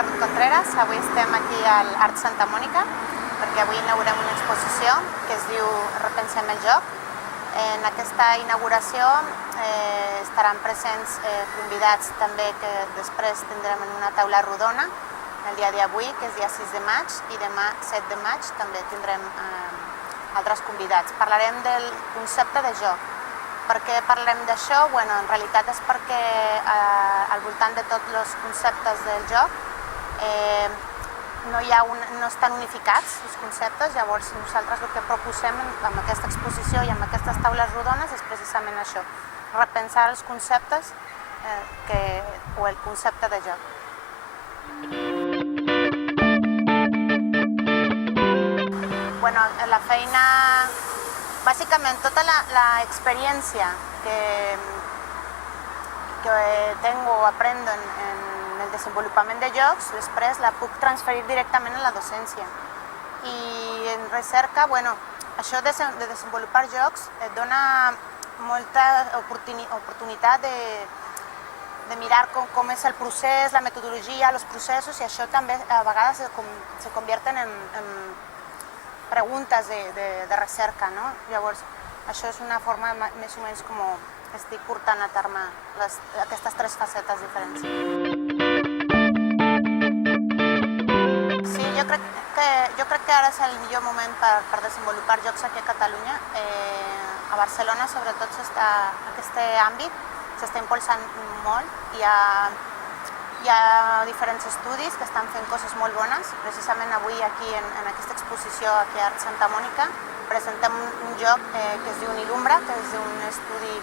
la Ruth Contreras, avui estem aquí al Art Santa Mònica perquè avui inaugurem una exposició que es diu Repensem el joc. En aquesta inauguració estaran presents convidats també que després tindrem en una taula rodona el dia d'avui, que és dia 6 de maig, i demà 7 de maig també tindrem altres convidats. Parlarem del concepte de joc. Per què parlem d'això? Bueno, en realitat és perquè al voltant de tots els conceptes del joc no estan unificats, els conceptes. Llavors nosaltres el que proposem amb aquesta exposició i amb aquestes taules rodones és precisament això, repensar els conceptes o el concepte de joc. Bueno, la feina, bàsicament tota l'experiència que tengo o aprendo en el desenvolupament de jocs, després la puc transferir directament a la docència. I en recerca, bueno, això de desenvolupar jocs et dona molta oportunitat de mirar com és el procés, la metodologia, els processos, i això també a vegades se convierten en preguntes de recerca, no? Llavors, això és una forma més o menys com estic portant a terme aquestes tres facetes diferents. Sí, jo crec que ara és el millor moment per desenvolupar jocs aquí a Catalunya. A Barcelona, sobretot, aquest àmbit s'està impulsant molt. Hi ha diferents estudis que estan fent coses molt bones. Precisament avui aquí en aquesta exposició aquí a Art Santa Mònica presentem un joc que es diu Nilumbra, que és d'un estudi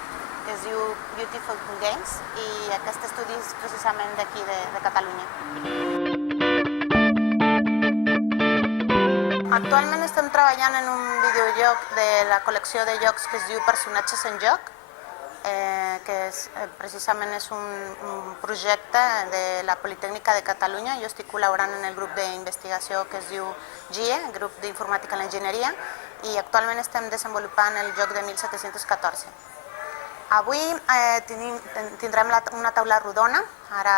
que es diu Beautiful Games, i aquest estudi és precisament d'aquí, de Catalunya. Actualment estem treballant en un videojoc de la col·lecció de jocs que es diu Personatges en joc, que precisament és un projecte de la Politècnica de Catalunya. Jo estic col·laborant en el grup d'investigació que es diu GIE, Grup d'Informàtica en l'Enginyeria, i actualment estem desenvolupant el joc de 1714. Avui tindrem una taula rodona, ara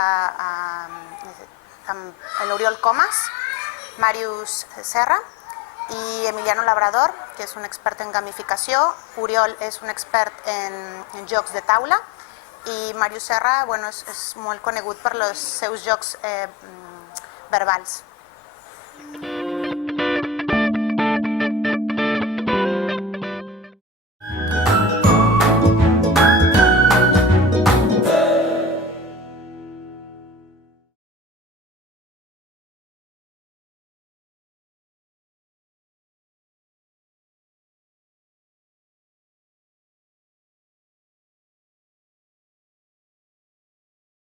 amb l'Oriol Comas, Màrius Serra i Emiliano Labrador, que és un expert en gamificació. Oriol és un expert en jocs de taula, i Màrius Serra és molt conegut per els seus jocs verbals.